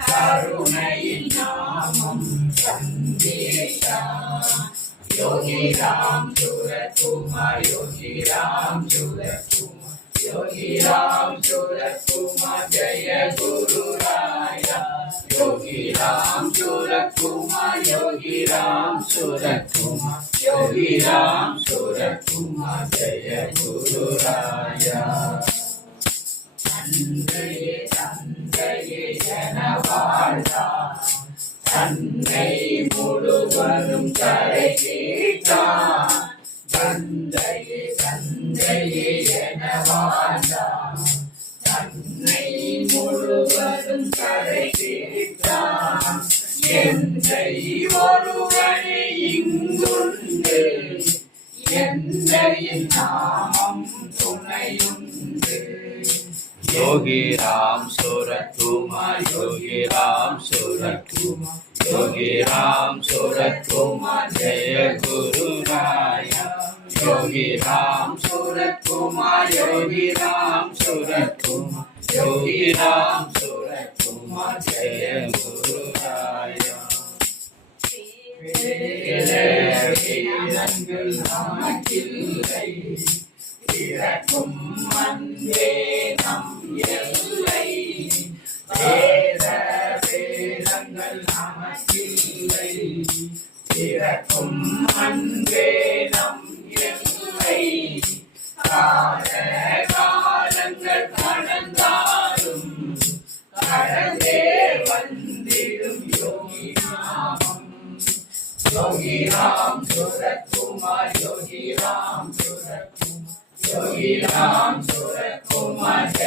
கருணையின் நாமம் சந்தேஷா யோகி ராம் சூரத் குமார் யோகி ராம் சூரத் குமார் யோகி ராம் சூரத் குமார் ஜெய குரு ராயா யோகி ராம் சூரத் குமார் யோகி ராம் சூரத் குமார் யோகி ராம் சூரத் குமார் ஜெய குரு ராயா தந்தையே தந்தையே என வாழ்ந்தார் தன்னை முழுவதும் தரை கேட்டார் தந்தையே தந்தையே என வாழ்ந்தார் தன்னை முழுவதும் தரை கேட்டார் எந்தை ஒருவனே இங்குண்டு எந்தையின் நாமம் துணையுண்டு योगी राम सूरत कुमार योगी राम सूरत कुमार योगी राम सूरत कुमार जय गुरु राया योगी राम सूरत कुमार योगी राम सूरत कुमार योगी राम सूरत कुमार जय गुरु राया நமக்கில்லை பிறக்கும் அன்பே நம் எல்லை வேத வேதங்கள் நமக்கில்லை பிறக்கும் அன்பே நம் எல்லை கால காலங்கள் கடந்தாலும் கடந்தே வந்திடும் யோகி நாமம் யோகி ராம் சூரத் குமார் யோகி ராம் சூரத் कुमार योगी राम सूरत कुमार।